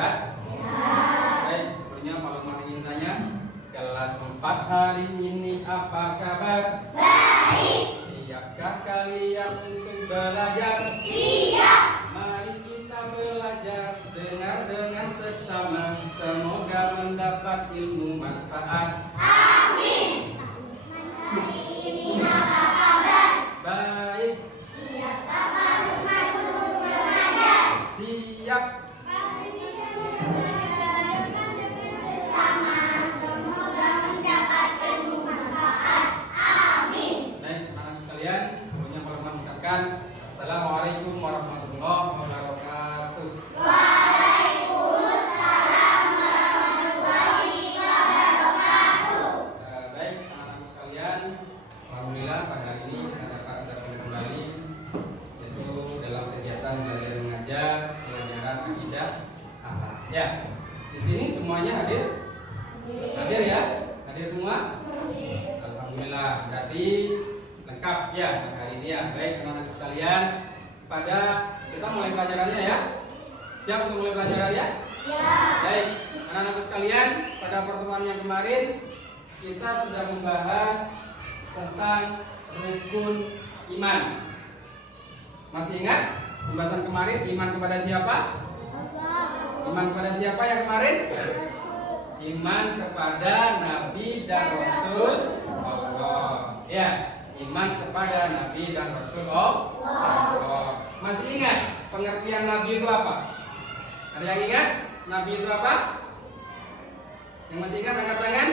sehat? Baik, sebelumnya Pak Lukman ingin tanya, kelas 4 hari ini apa kabar? Baik. Siapkah kalian untuk belajar? Siap. Mari kita belajar, dengar dengan seksama, semoga mendapat ilmu manfaat. Amin. Hari ini apa kabar? Baik. Siapkah Pak Lukman untuk belajar? Siap. Mari kita belajar dengan bersama, semoga mendapat ilmu manfaat. Amin. Baik, anak-anak sekalian, sebelumnya Pak Lukman ucapkan Assalamualaikum warahmatullahi wabarakatuh. Waalaikumsalam warahmatullahi wabarakatuh. Baik, anak-anak sekalian, alhamdulillah pada hari ini kita dapat bertemu kembali, yaitu dalam kegiatan belajar mengajar pelajaran akidah akhlak. Ya, di sini semuanya hadir? Hadir ya? Hadir semua? Alhamdulillah, berarti lengkap ya hari ini ya. Baik, anak-anak sekalian, pada kita mulai pelajarannya ya. Siap untuk mulai pelajarannya? Ya. Baik, anak-anak sekalian, pada pertemuan yang kemarin kita sudah membahas tentang rukun iman. Masih ingat pembahasan kemarin, iman kepada siapa? Iman kepada siapa yang kemarin? Iman kepada Nabi dan Rasul Allah. Ya, iman kepada Nabi dan Rasul Allah. Masih ingat pengertian Nabi itu apa? Ada yang ingat? Nabi itu apa? Yang masih ingat angkat tangan.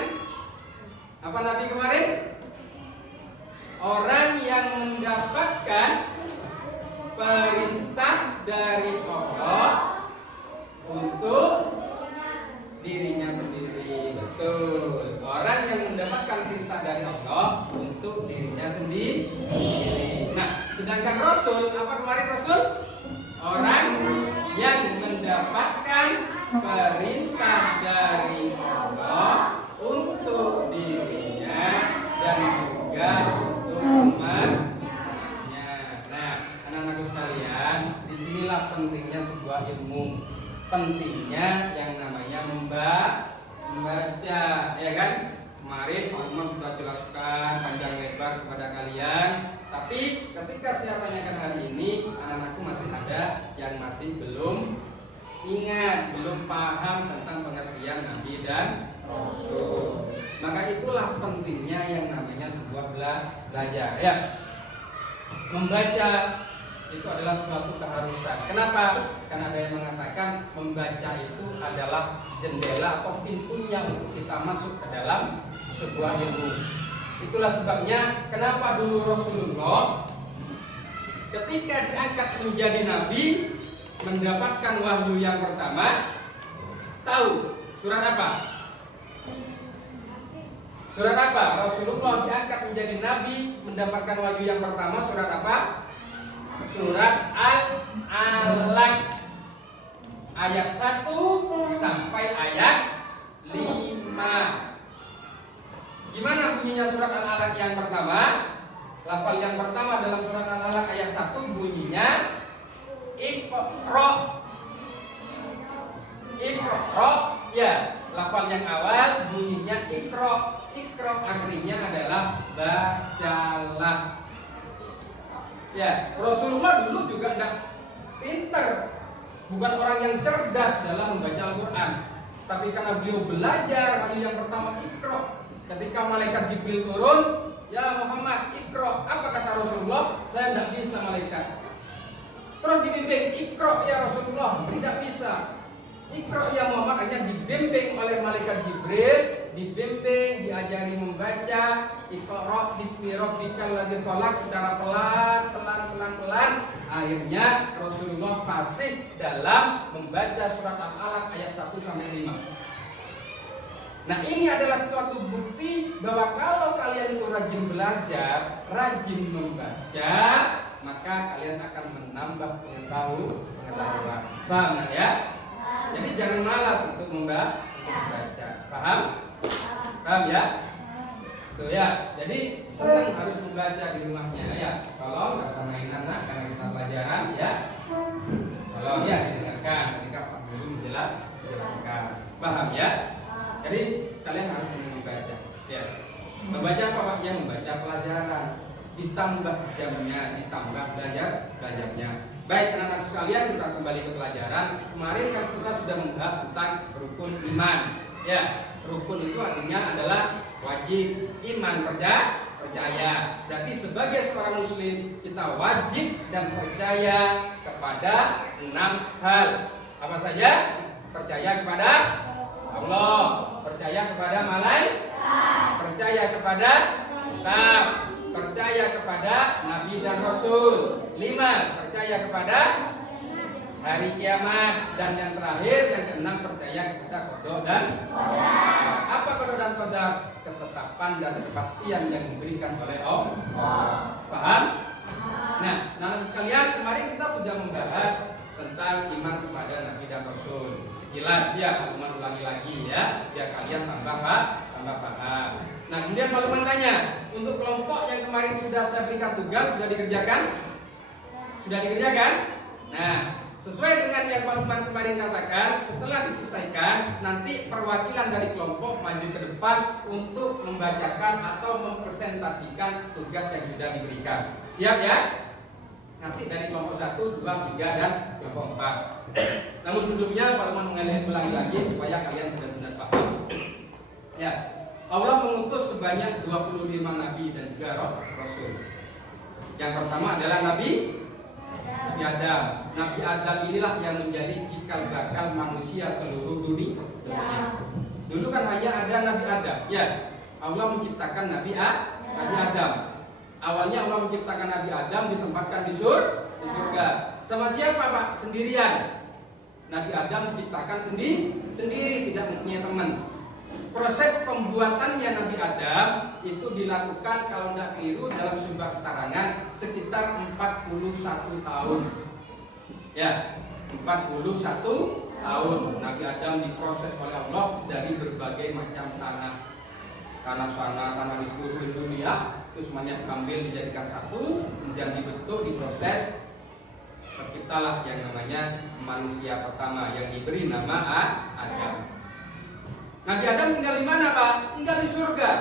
Apa Nabi kemarin? Orang yang mendapatkan perintah dari Allah untuk dirinya sendiri. Betul. Orang yang mendapatkan perintah dari Allah untuk dirinya sendiri. Nah, sedangkan Rasul, apa kemarin Rasul? Orang yang mendapatkan perintah dari Allah untuk dirinya dan juga untuk umatnya. Nah, anak-anakku sekalian, disinilah pentingnya sebuah ilmu. Pentingnya yang namanya membaca, ya kan? Kemarin Pak Umar sudah jelaskan panjang lebar kepada kalian. Tapi ketika saya tanyakan hari ini, anak-anakku masih ada yang masih belum ingat, belum paham tentang pengertian Nabi dan Rasul. Maka itulah pentingnya yang namanya sebuah belajar. Ya, membaca itu adalah suatu keharusan. Kenapa? Karena ada yang mengatakan membaca itu adalah jendela atau pintunya untuk kita masuk ke dalam sebuah ilmu. Itulah sebabnya kenapa dulu Rasulullah ketika diangkat menjadi nabi, mendapatkan wahyu yang pertama, tahu surat apa? Surat apa? Rasulullah diangkat menjadi nabi, mendapatkan wahyu yang pertama, surat apa? Surat Al-Alaq ayat 1 sampai ayat 5. Gimana bunyinya surat Al-Alaq yang pertama? Lafal yang pertama dalam surat Al-Alaq ayat 1 bunyinya Iqra. Iqra, ya. Lafal yang awal bunyinya Iqra. Iqra artinya adalah bacalah. Ya, Rasulullah dulu juga tidak pinter, bukan orang yang cerdas dalam membaca Al-Quran. Tapi karena beliau belajar wahyu yang pertama Iqra. Ketika malaikat Jibril turun, ya Muhammad Iqra. Apa kata Rasulullah? Saya tidak bisa malaikat. Terus dibimbing Iqra ya Rasulullah, tidak bisa. Iqra ya Muhammad, hanya dibimbing oleh malaikat Jibril, dibimbing, diajari membaca Iqra bismi rabbikal ladzi khalaq secara pelan. Akhirnya Rasulullah fasih dalam membaca surat Al-Alaq ayat 1 sampai 5. Nah, ini adalah suatu bukti bahwa kalau kalian itu rajin belajar, rajin membaca, maka kalian akan menambah pengetahuan. Paham ya? Jadi jangan malas untuk membaca. Paham? Paham ya? Tuh ya. Jadi senang harus membaca di rumahnya ya. Kalau nggak usah main anak karena kita pelajaran ya. Kalau ya didengarkan ketika Pak Guru Paham ya? Jadi kalian harus sering membaca. Ya. Membaca apa Pak? Yang membaca pelajaran. Ditambah jamnya, ditambah belajarnya. Baik anak-anak sekalian, kita kembali ke pelajaran. Kemarin kan kita sudah membahas tentang rukun iman. Ya, rukun itu artinya adalah wajib, iman percaya. Jadi sebagai seorang muslim kita wajib dan percaya kepada 6 hal. Apa saja? Percaya kepada Allah, percaya kepada malaikat, percaya kepada kitab, percaya kepada nabi dan rasul. 5, percaya kepada hari kiamat. Dan yang terakhir, yang ke-6, percaya kepada qada dan qadar. Apa qada dan qadar? Ketetapan dan kepastian yang diberikan oleh Allah. Paham? Nah, anak sekalian, kemarin kita sudah membahas tentang iman kepada nabi dan rasul. Sekilas ya, Pak ulangi lagi ya, biar kalian tambah paham. Nah, kemudian Pak Lukman tanya, untuk kelompok yang kemarin sudah saya berikan tugas, sudah dikerjakan? Sudah dikerjakan? Nah, sesuai dengan yang Pak Lukman kemarin katakan, setelah diselesaikan, nanti perwakilan dari kelompok maju ke depan untuk membacakan atau mempresentasikan tugas yang sudah diberikan. Siap ya? Nanti dari kelompok 1, 2, 3, dan kelompok 4. Namun sebelumnya Pak Lukman mengulangi lagi supaya kalian benar-benar paham. Ya, Allah mengutus sebanyak 25 nabi dan juga rasul. Yang pertama adalah Nabi Adam. Nabi Adam inilah yang menjadi cikal bakal manusia seluruh dunia. Dulu kan hanya ada Nabi Adam. Ya, Allah menciptakan Nabi Adam. Awalnya Allah menciptakan Nabi Adam, ditempatkan di surga. Sama siapa Pak? Sendirian. Nabi Adam diciptakan sendiri, tidak mempunyai teman. Proses pembuatannya Nabi Adam itu dilakukan kalau tidak keliru dalam sebuah keterangan sekitar 41 tahun. Ya, 41 tahun Nabi Adam diproses oleh Allah dari berbagai macam tanah sana, tanah di seluruh dunia, itu semuanya diambil dijadikan satu, kemudian dibentuk, diproses, terciptalah yang namanya manusia pertama yang diberi nama Adam. Nabi Adam tinggal di mana Pak? Tinggal di surga.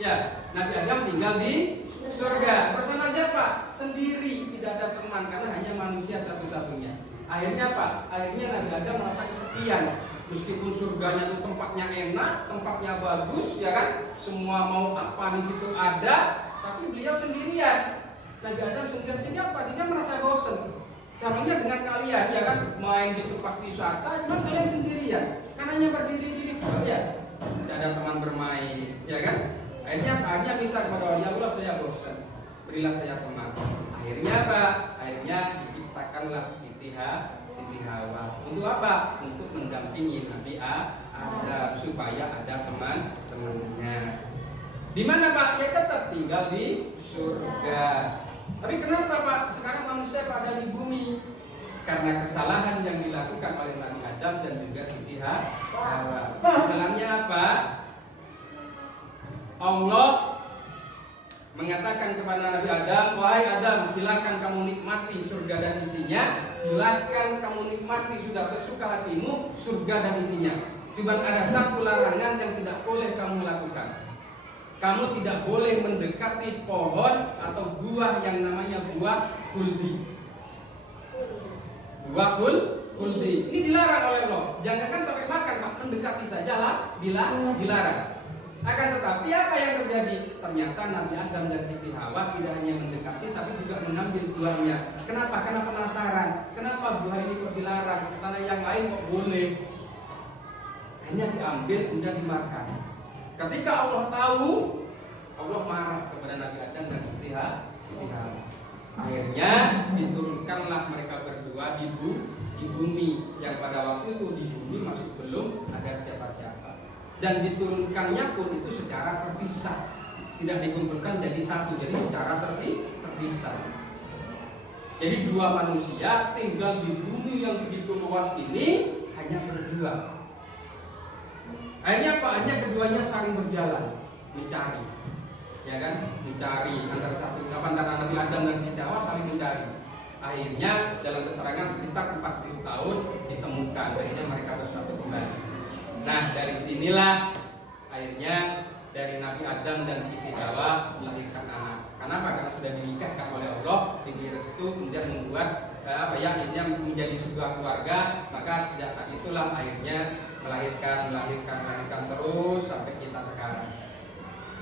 Ya, Nabi Adam tinggal di surga. Bersama siapa? Sendiri, tidak ada teman karena hanya manusia satu-satunya. Akhirnya apa? Akhirnya Nabi Adam merasa kesepian. Meskipun surganya itu tempatnya enak, tempatnya bagus, ya kan? Semua mau apa di situ ada, tapi beliau sendirian. Nabi Adam sendirian apa? Sehingga merasa bosan. Samanya dengan kalian, ya kan? Main di tempat wisata, cuma kalian sendirian. Kan hanya berdiri-diri kok ya. Tidak ada teman bermain, ya kan? Akhirnya minta kepada Allah, ya Allah saya bosan, berilah saya teman. Akhirnya apa? Akhirnya diciptakanlah Siti Hawa. Untuk apa? Untuk mendampingi Nabi Adam supaya ada teman-temannya. Di mana Pak? Ya tetap tinggal di surga. Tapi kenapa Pak? Sekarang manusia pada di bumi karena kesalahan yang dilakukan oleh Nabi Adam dan juga Siti Hawa. Kesalahannya apa? Allah mengatakan kepada Nabi Adam, wahai Adam, silakan kamu nikmati surga dan isinya, silakan kamu nikmati sudah sesuka hatimu surga dan isinya. Cuma ada satu larangan yang tidak boleh kamu lakukan. Kamu tidak boleh mendekati pohon atau buah yang namanya buah khuldi. Buah khuldi. Ini dilarang oleh Allah. Jangankan sampai makan, mendekati sajalah dilarang. Akan tetapi apa yang terjadi? Ternyata Nabi Adam dan Siti Hawa tidak hanya mendekati tapi juga mengambil buahnya. Kenapa? Karena penasaran. Kenapa buah ini kok dilarang? Karena yang lain kok boleh. Hanya diambil kemudian dimakan. Ketika Allah tahu, Allah marah kepada Nabi Adam dan Siti Hawa. Akhirnya diturunkanlah mereka berdua di bumi. Yang pada waktu itu di bumi masih belum ada siapa-siapa. Dan diturunkannya pun itu secara terpisah, tidak dikumpulkan jadi satu, jadi secara terpisah. Jadi dua manusia tinggal di bumi yang begitu luas ini hanya berdua. Akhirnya apa? Hanya keduanya saling berjalan mencari, ya kan? Mencari antara Nabi Adam dan Siti Hawa saling mencari. Akhirnya dalam keterangan sekitar 40 tahun ditemukan, akhirnya mereka bersatu kembali. Nah dari sinilah akhirnya dari Nabi Adam dan Siti Hawa melahirkan anak. Kenapa? Karena sudah dinikahkan oleh Allah, diberi restu, kemudian membuat akhirnya menjadi sebuah keluarga. Maka sejak saat itulah akhirnya melahirkan terus sampai kita sekarang.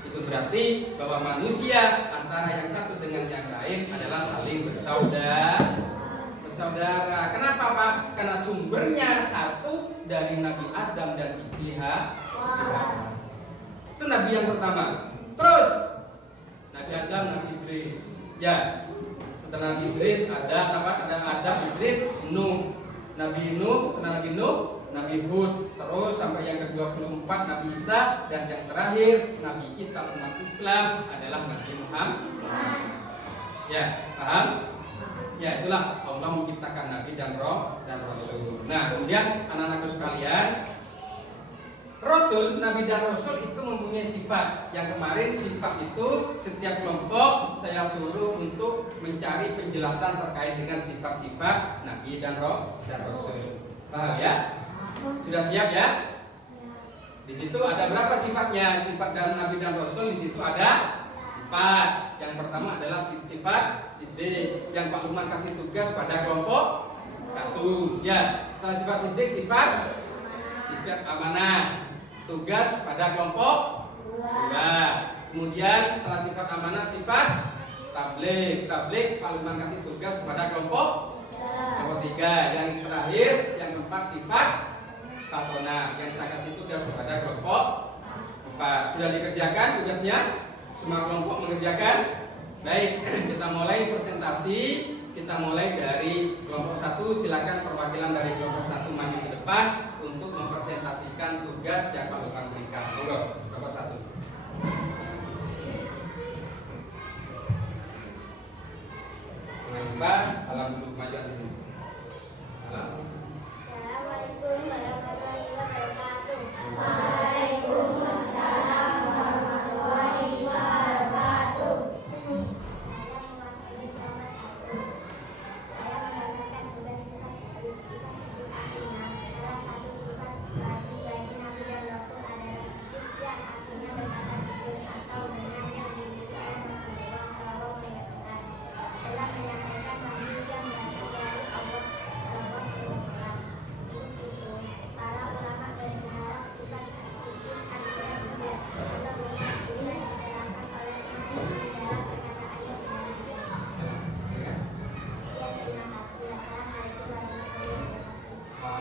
Itu berarti bahwa manusia antara yang satu dengan yang lain adalah saling bersaudara. Kenapa Pak? Karena sumbernya satu dari Nabi Adam dan Siti Hawa. Itu Nabi yang pertama. Terus Nabi Adam, Nabi Idris. Ya. Setelah Nabi Idris ada Adam, Idris, Nuh. Nabi Nuh, setelah Nabi Nuh, Nabi Hud, terus sampai yang ke-24 Nabi Isa, dan yang terakhir Nabi kita umat Islam adalah Nabi Muhammad. Ya, paham? Ya, itulah Allah menciptakan Nabi dan Rasul. Nah, kemudian anak-anakku sekalian, Rasul, Nabi dan Rasul itu mempunyai sifat. Yang kemarin sifat itu setiap kelompok saya suruh untuk mencari penjelasan terkait dengan sifat-sifat Nabi dan Rasul. Paham ya? Sudah siap ya? Di situ ada berapa sifatnya? Sifat dan Nabi dan Rasul di situ ada 4. Yang pertama adalah sifat siddiq, yang Pak Lukman kasih tugas pada kelompok 1. Ya, setelah sifat siddiq, sifat amanah, tugas pada kelompok 2. Kemudian setelah sifat amanah, sifat tabligh, Pak Lukman kasih tugas pada kelompok 3. Yang terakhir, yang keempat, sifat fatona, yang saya kasih tugas kepada kelompok 4. Sudah dikerjakan tugasnya? Semua kelompok mengerjakan? Baik, kita mulai presentasi. Kita mulai dari kelompok 1. Silakan perwakilan dari kelompok 1 maju ke depan untuk mempresentasikan tugas yang Pak Lukman berikan. Monggo, kelompok 1. Jangan lupa salam dulu kemajuan dulu. Salam. Assalamualaikum warahmatullahi wabarakatuh. Waalaikumsalam warahmatullahi wabarakatuh. Saya menggunakan tugas sifat amanah. Salah satu sifat bagi Nabi dan Rasul adalah yang artinya berkata jujur atau benar yang dimiliki oleh Rasulullah SAW dalam menyampaikan wahyu yang berasal dari Allah SAW. Para ulama berharap sifat itu artinya benar atau benar bila diserahkan oleh Nabi dalam perkataannya sendiri. Sekian, terima kasih. Assalamualaikum warahmatullahi wabarakatuh.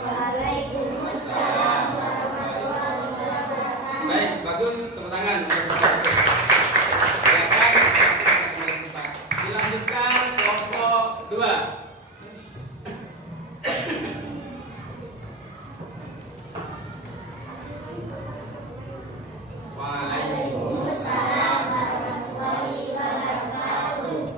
Waalaikumsalam warahmatullahi wabarakatuh. Baik, bagus, tepuk tangan. Silakan. Dilanjutkan kelompok 2. Waalaikumsalam warahmatullahi wabarakatuh.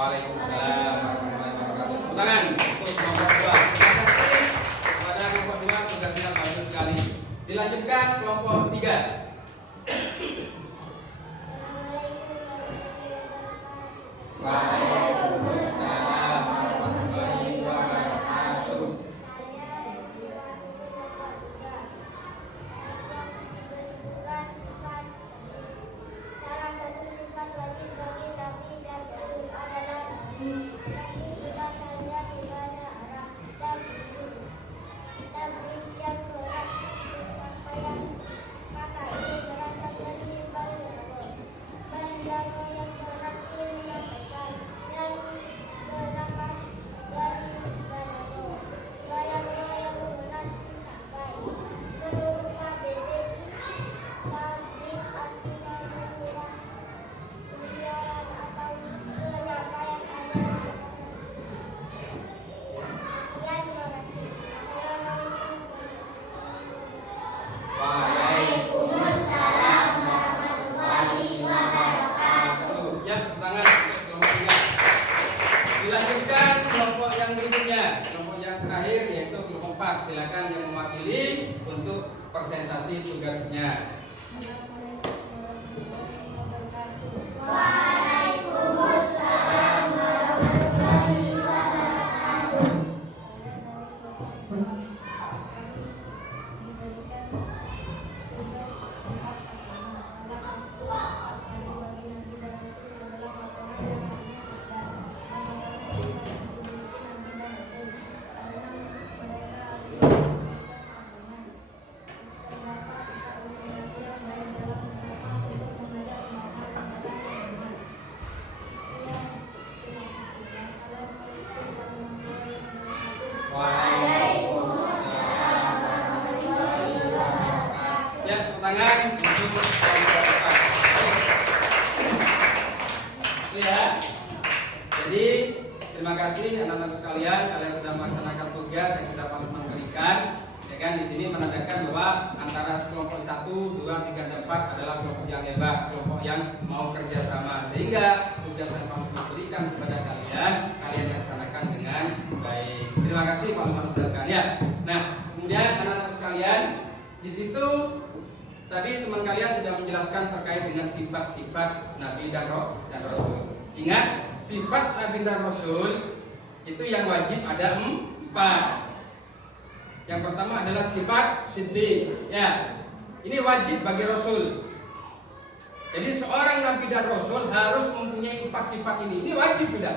Waalaikumsalam warahmatullahi wabarakatuh. Tepuk tangan untuk kelompok 2. Terima kasih kepada kelompok 2, tugasnya bagus sekali. Dilanjutkan kelompok 3. Waalaikumsalam warahmatullahi wabarakatuh. Salah satu sifat wajib bagi Nabi dan Rasul adalah sifat saja ibadah arah dan tabligh yang berat apa yang kata kelompok yang terakhir yaitu kelompok 4. Silakan yang mewakili untuk presentasi tugasnya. Waalaikumsalam warahmatullahi wabarakatuh. Ya, tepuk tangan untuk kelompok 4. Itu ya. Jadi terima kasih anak-anak sekalian, kalian sudah melaksanakan tugas yang sudah Pak Lukman berikan. Ya kan, di sini menandakan bahwa antara kelompok 1, 2, 3, dan 4 adalah kelompok yang hebat, kelompok yang mau kerjasama, sehingga tugas yang Pak Lukman berikan kepada kalian, kalian laksanakan dengan baik. Terima kasih Pak Lukman berikan ya. Nah, kemudian anak-anak sekalian, di situ tadi teman kalian sudah menjelaskan terkait dengan sifat-sifat Nabi dan Rasul. Ingat, sifat Nabi dan Rasul itu yang wajib ada 4. Yang pertama adalah sifat siddiq. Ya, ini wajib bagi Rasul. Jadi seorang Nabi dan Rasul harus mempunyai 4 sifat ini. Ini wajib sudah.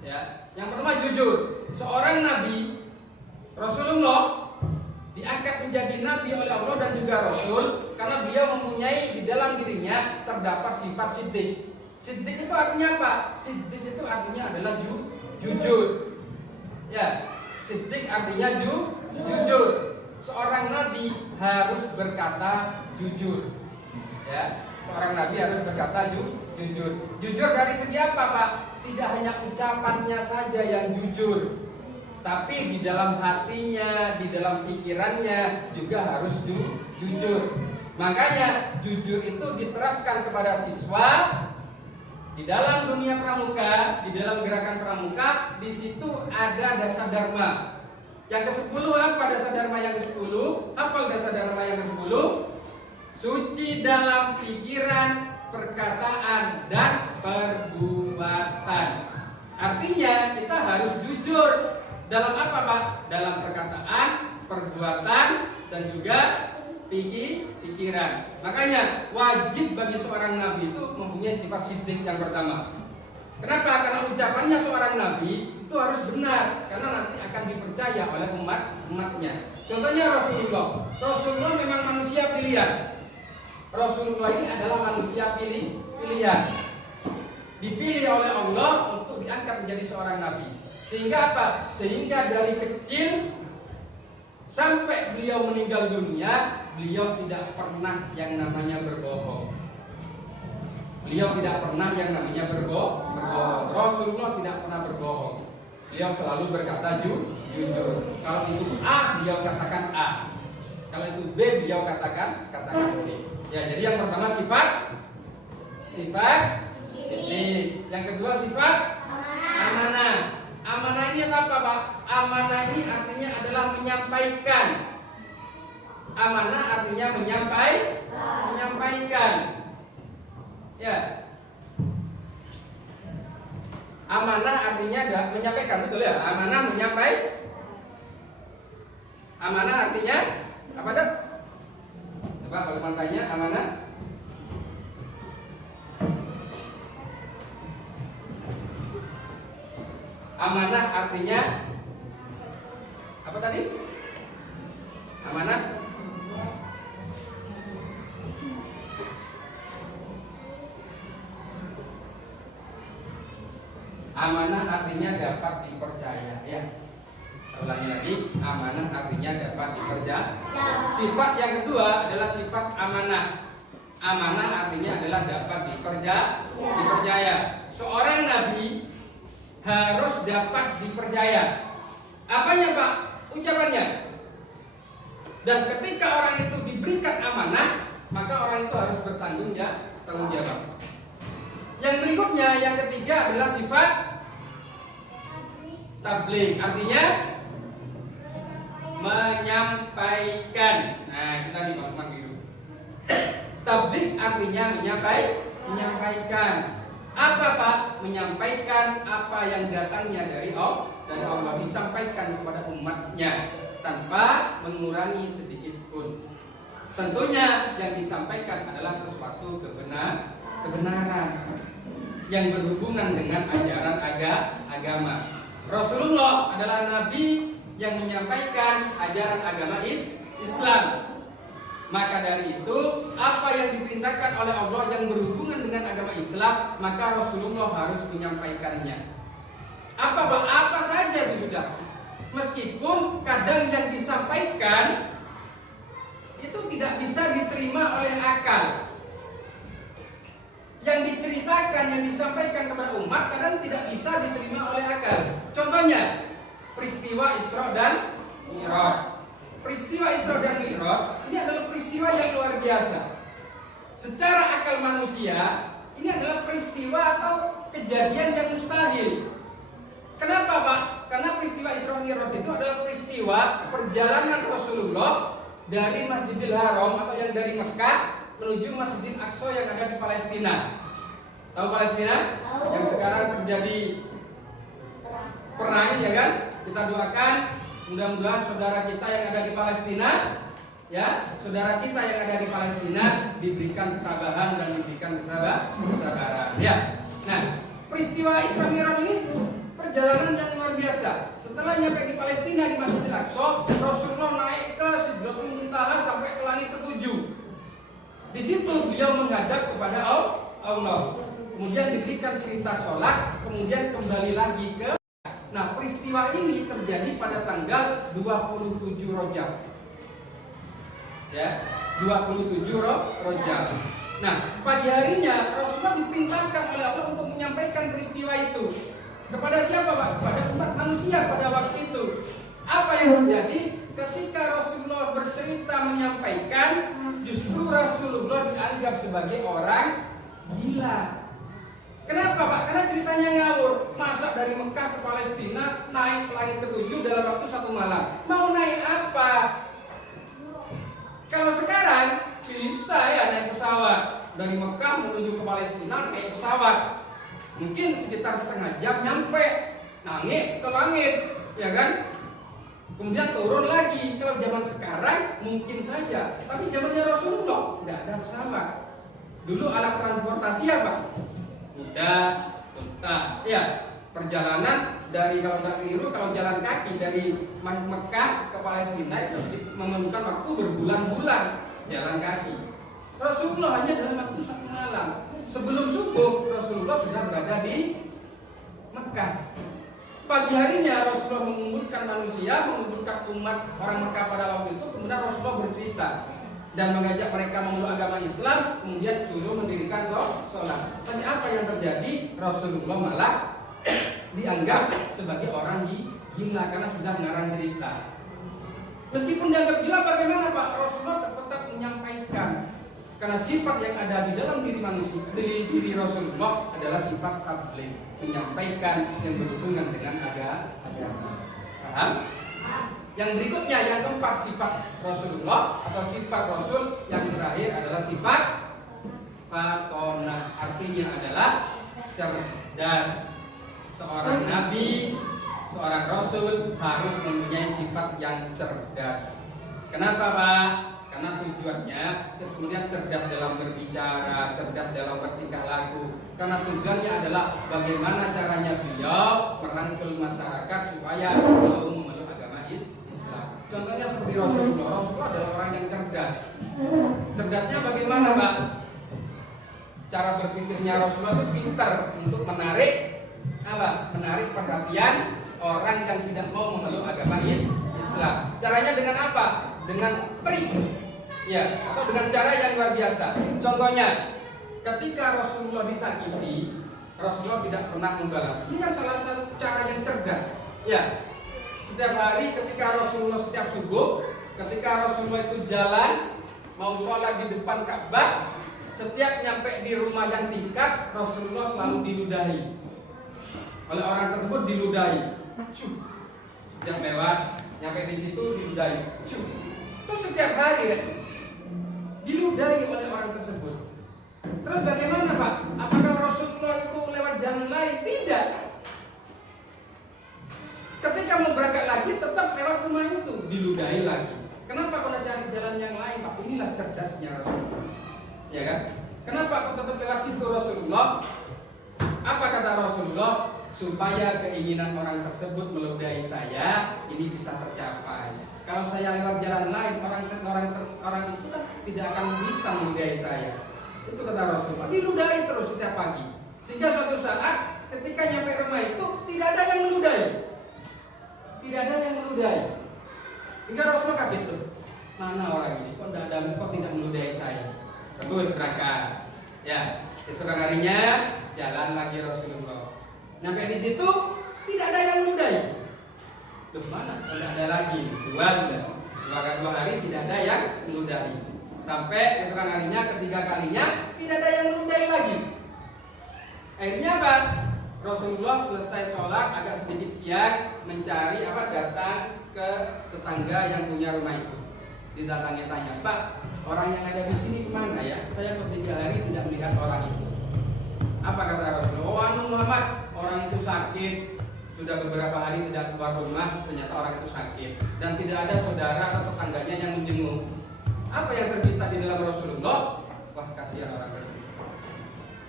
Ya, yang pertama jujur. Seorang Nabi Rasulullah diangkat menjadi Nabi oleh Allah dan juga Rasul karena beliau mempunyai di dalam dirinya terdapat sifat siddiq. Siddiq itu artinya apa? Siddiq itu artinya adalah jujur. Ya, siddiq artinya jujur. Seorang nabi harus berkata jujur. Ya, seorang nabi harus berkata jujur. Jujur dari segi apa, Pak? Tidak hanya ucapannya saja yang jujur, tapi di dalam hatinya, di dalam pikirannya juga harus jujur. Makanya jujur itu diterapkan kepada siswa di dalam dunia pramuka, di dalam gerakan pramuka. Di situ ada dasar dharma. Yang ke-10 apa dasar dharma yang ke-10? Hafal dasar dharma yang ke-10. Suci dalam pikiran, perkataan, dan perbuatan. Artinya kita harus jujur dalam apa, Pak? Dalam perkataan, perbuatan, dan juga pikiran. Makanya wajib bagi seorang nabi itu mempunyai sifat siddiq yang pertama. Kenapa? Karena ucapannya seorang nabi itu harus benar, karena nanti akan dipercaya oleh umatnya. Contohnya Rasulullah memang manusia pilihan. Rasulullah ini adalah manusia pilihan. Dipilih oleh Allah untuk diangkat menjadi seorang nabi. Sehingga apa? Sehingga dari kecil sampai beliau meninggal dunia, beliau tidak pernah yang namanya berbohong. Beliau tidak pernah yang namanya berbohong. Rasulullah tidak pernah berbohong. Beliau selalu berkata jujur. Kalau itu A, beliau katakan A. Kalau itu B, beliau katakan B. Ya, jadi yang pertama sifat siddiq. Yang kedua sifat amanah. Amanah ini apa, Pak? Amanah ini artinya adalah menyampaikan. Amanah artinya menyampaikan. Ya. Amanah artinya menyampaikan, betul ya? Amanah Amanah artinya apa, Dok? Coba kalau tanya amanah. Amanah artinya apa tadi? Amanah Amanah artinya dapat dipercaya, ya. Ulangi lagi, amanah artinya dapat dipercaya. Sifat yang kedua adalah sifat amanah. Amanah artinya adalah dapat dipercaya. Seorang nabi harus dapat dipercaya. Apanya, Pak? Ucapannya. Dan ketika orang itu diberikan amanah, maka orang itu harus bertanggung jawab. Yang berikutnya, yang ketiga adalah sifat tabligh artinya menyampaikan. Nah, kita di Pak gitu. Tabligh artinya menyampaikan. Apa Pak? Menyampaikan apa yang datangnya dari Allah disampaikan kepada umatnya tanpa mengurangi sedikit pun. Tentunya yang disampaikan adalah sesuatu kebenaran yang berhubungan dengan ajaran agama. Rasulullah adalah nabi yang menyampaikan ajaran agama Islam. Maka dari itu, apa yang diperintahkan oleh Allah yang berhubungan dengan agama Islam, maka Rasulullah harus menyampaikannya. Apa saja itu sudah. Meskipun kadang yang disampaikan itu tidak bisa diterima oleh akal. Yang diceritakan, yang disampaikan kepada umat kadang tidak bisa diterima oleh akal. Contohnya, peristiwa Isra dan Mi'raj. Peristiwa Isra dan Mi'raj ini adalah peristiwa yang luar biasa. Secara akal manusia, ini adalah peristiwa atau kejadian yang mustahil. Kenapa Pak? Karena peristiwa Isra Mi'raj itu adalah peristiwa perjalanan Rasulullah dari Masjidil Haram atau yang dari Mekah menuju Masjidil Aqsa yang ada di Palestina. Tahu Palestina? Tahu. Yang sekarang terjadi perang, ya kan? Kita doakan mudah-mudahan saudara kita yang ada di Palestina, ya, saudara kita yang ada di Palestina diberikan ketabahan dan diberikan kesabaran. Ya. Nah, peristiwa Isra Mi'raj ini perjalanan yang luar biasa. Setelah nyampe di Palestina di Masjidil Aqsa, Rasulullah naik ke Sidratul Muntaha sampai ke langit ketujuh. Di situ beliau menghadap kepada Allah. Kemudian diberikan perintah sholat, kemudian kembali lagi ke. Nah, peristiwa ini terjadi pada tanggal 27 Rajab. Ya, 27 Rajab. Nah, pagi harinya Rasulullah diperintahkan oleh Allah untuk menyampaikan peristiwa itu. Kepada siapa, Pak? Kepada umat manusia pada waktu itu. Apa yang terjadi ketika Rasulullah bercerita menyampaikan, justru Rasulullah dianggap sebagai orang gila. Kenapa Pak? Karena ceritanya ngawur. Masa dari Mekah ke Palestina naik langit ketujuh dalam waktu 1 malam. Mau naik apa? Kalau sekarang bisa ya naik pesawat dari Mekah menuju ke Palestina naik pesawat. Mungkin sekitar setengah jam nyampe, naik ke langit, ya kan? Kemudian turun lagi. Kalau zaman sekarang mungkin saja, tapi zamannya Rasulullah tidak ada pesawat. Dulu alat transportasi apa? Kuda, unta. Ya, perjalanan dari kalau nggak keliru kalau jalan kaki dari Mekah ke Palestina itu memerlukan waktu berbulan-bulan jalan kaki. Rasulullah hanya dalam waktu 1 malam. Sebelum subuh Rasulullah sudah berada di Mekah. Pagi harinya Rasulullah mengumpulkan manusia, mengumpulkan umat orang Mekah pada waktu itu. Kemudian Rasulullah bercerita dan mengajak mereka memeluk agama Islam, kemudian suruh mendirikan sholat. Tapi apa yang terjadi? Rasulullah malah dianggap sebagai orang gila karena sudah ngarang cerita. Meskipun dianggap gila, bagaimana Pak? Rasulullah tetap menyampaikan. Karena sifat yang ada di dalam diri manusia, diri Rasulullah adalah sifat tabligh, menyampaikan yang berhubungan dengan agama. Paham? Yang berikutnya, yang keempat, sifat Rasulullah atau sifat Rasul yang terakhir adalah sifat fatonah, artinya adalah cerdas. Seorang nabi, seorang rasul harus mempunyai sifat yang cerdas. Kenapa Pak? Karena tujuannya kemudian cerdas dalam berbicara, cerdas dalam bertingkah laku. Karena tujuannya adalah bagaimana caranya beliau merangkul masyarakat supaya mau memeluk agama Islam. Contohnya seperti Rasulullah. Rasulullah adalah orang yang cerdas. Cerdasnya bagaimana Pak? Cara berpikirnya Rasulullah itu pintar untuk menarik perhatian orang yang tidak mau memeluk agama Islam. Caranya dengan apa? Dengan trik, ya, atau dengan cara yang luar biasa. Contohnya, ketika Rasulullah disakiti, Rasulullah tidak pernah membalas. Ini kan salah satu cara yang cerdas. Ya, setiap hari ketika Rasulullah setiap subuh, ketika Rasulullah itu jalan mau sholat di depan Ka'bah, setiap nyampe di rumah yang tingkat, Rasulullah selalu diludahi. Oleh orang tersebut diludahi. Cuh. Setiap lewat, nyampe di situ diludahi. Cuh. Itu setiap hari ya. Diludahi oleh orang tersebut. Terus bagaimana Pak? Apakah Rasulullah itu lewat jalan lain? Tidak. Ketika mau berangkat lagi tetap lewat rumah itu, diludahi lagi. Kenapa kau nak cari jalan yang lain Pak? Inilah cerdasnya Rasulullah. Ya kan? Kenapa kau tetap lewat situ Rasulullah? Apa kata Rasulullah? Supaya keinginan orang tersebut meludahi saya ini bisa tercapai. Kalau saya lewat jalan lain, orang itu kan tidak akan bisa meludahi saya. Itu kata Rasulullah. Diludahi terus setiap pagi. Sehingga suatu saat ketika nyampe rumah itu tidak ada yang meludahi. Tidak ada yang meludahi. Hingga Rasulullah kaget tuh. Mana orang ini? Kok tidak meludahi saya? Terus berangkat. Ya, keesokan harinya jalan lagi Rasulullah. Nyampe di situ tidak ada yang meludahi. Loh mana? Tidak ada lagi. Dua hari tidak ada yang meludahi. Sampai keesokan harinya, ketiga kalinya tidak ada yang meludahi lagi. Akhirnya apa? Rasulullah selesai sholat agak sedikit siang mencari datang ke tetangga yang punya rumah itu. Didatangi tanya, Pak, orang yang ada di sini kemana ya? Saya kok 3 hari tidak melihat orang itu. Apa kata Rasulullah? Oh Muhammad, orang itu sakit. Sudah beberapa hari tidak keluar rumah, ternyata orang itu sakit. Dan tidak ada saudara atau tetangganya yang menjenguk. Apa yang terlintas di dalam Rasulullah? Wah, kasihan orang tersebut.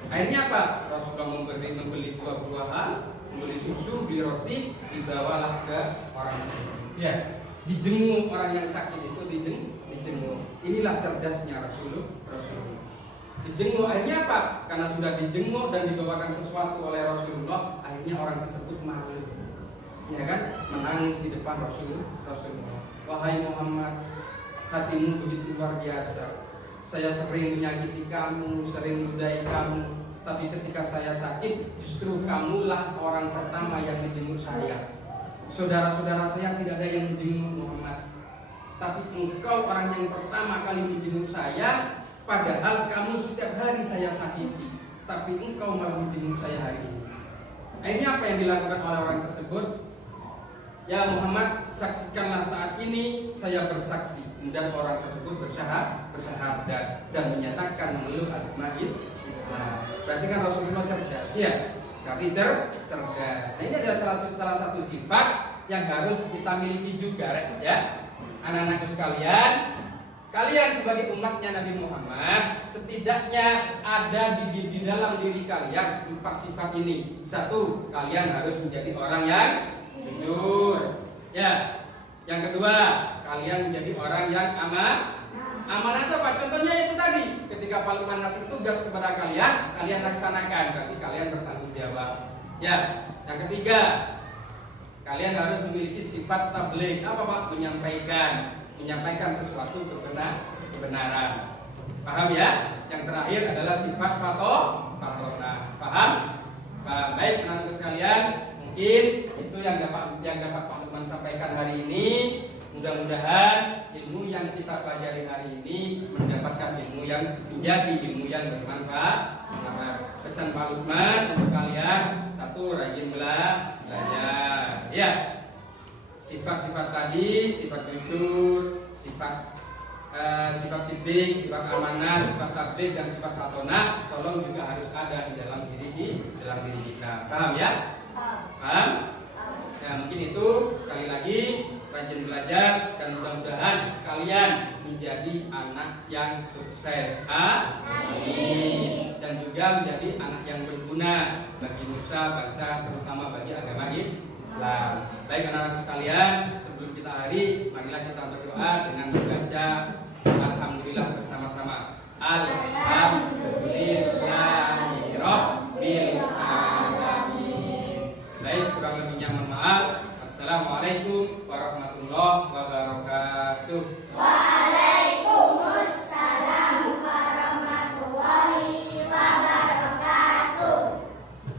Akhirnya apa? Rasulullah membeli buah-buahan, membeli susu, beli roti, dibawalah ke orang tersebut. Ya, dijenguk orang yang sakit itu, dijenguk. Inilah cerdasnya Rasulullah. Dijenguk, akhirnya apa? Karena sudah dijenguk dan dibawakan sesuatu oleh Rasulullah, akhirnya orang tersebut malu, ya kan? Menangis di depan Rasulullah. Wahai Muhammad, hatimu begitu luar biasa. Saya sering menyakiti kamu, sering meludahi kamu, tapi ketika saya sakit, justru kamulah orang pertama yang menjenguk saya. Saudara-saudara saya tidak ada yang menjenguk Muhammad, tapi engkau orang yang pertama kali menjenguk saya. Padahal kamu setiap hari saya sakiti, tapi engkau malah menjenguk saya hari ini. Akhirnya apa yang dilakukan oleh orang tersebut? Ya Muhammad, saksikanlah saat ini saya bersaksi. Kemudian orang tersebut bersahadat dan menyatakan memeluk agama Islam. Berarti kan Rasulullah cerdas, ya? Berarti cerdas. Nah, ini adalah salah satu sifat yang harus kita miliki juga, ya. Anak-anakku sekalian, kalian sebagai umatnya Nabi Muhammad setidaknya ada di dalam diri kalian 4 sifat ini. 1, kalian harus menjadi orang yang jujur. Ya. Yang kedua, kalian menjadi orang yang amanah itu apa? Contohnya itu tadi, ketika Pak Lukman ngasih tugas kepada kalian, kalian laksanakan, berarti kalian bertanggung jawab. Ya. Yang ketiga, kalian harus memiliki sifat tabligh. Apa Pak? Menyampaikan sesuatu kebenaran. Paham ya? Yang terakhir adalah sifat patona. Paham? Baik anak-anak sekalian, mungkin itu yang dapat Pak Lukman sampaikan hari ini. Mudah-mudahan ilmu yang kita pelajari hari ini mendapatkan ilmu yang menjadi ilmu yang bermanfaat. Pesan Pak Lukman untuk kalian, 1, rajin belajar. Ya. Sifat-sifat tadi, sifat jujur, sifat siddiq, sifat amanah, sifat tabligh dan sifat patona, tolong juga harus ada di dalam diri kita. Paham ya? Paham? Ya, mungkin itu sekali lagi rajin belajar dan mudah-mudahan kalian menjadi anak yang sukses. Amin. Dan juga menjadi anak yang berguna bagi nusa bangsa, terutama bagi agama Islam. Baik anak-anak sekalian, sebelum kita akhiri, marilah kita berdoa dengan membaca Alhamdulillah bersama-sama. Alhamdulillahirabbil alamin. Baik, kurang lebihnya mohon maaf. Assalamualaikum warahmatullahi wabarakatuh. Waalaikumsalam warahmatullahi wabarakatuh.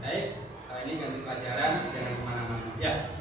Baik, ini ganti pelajaran, jangan kemana-mana. Ya.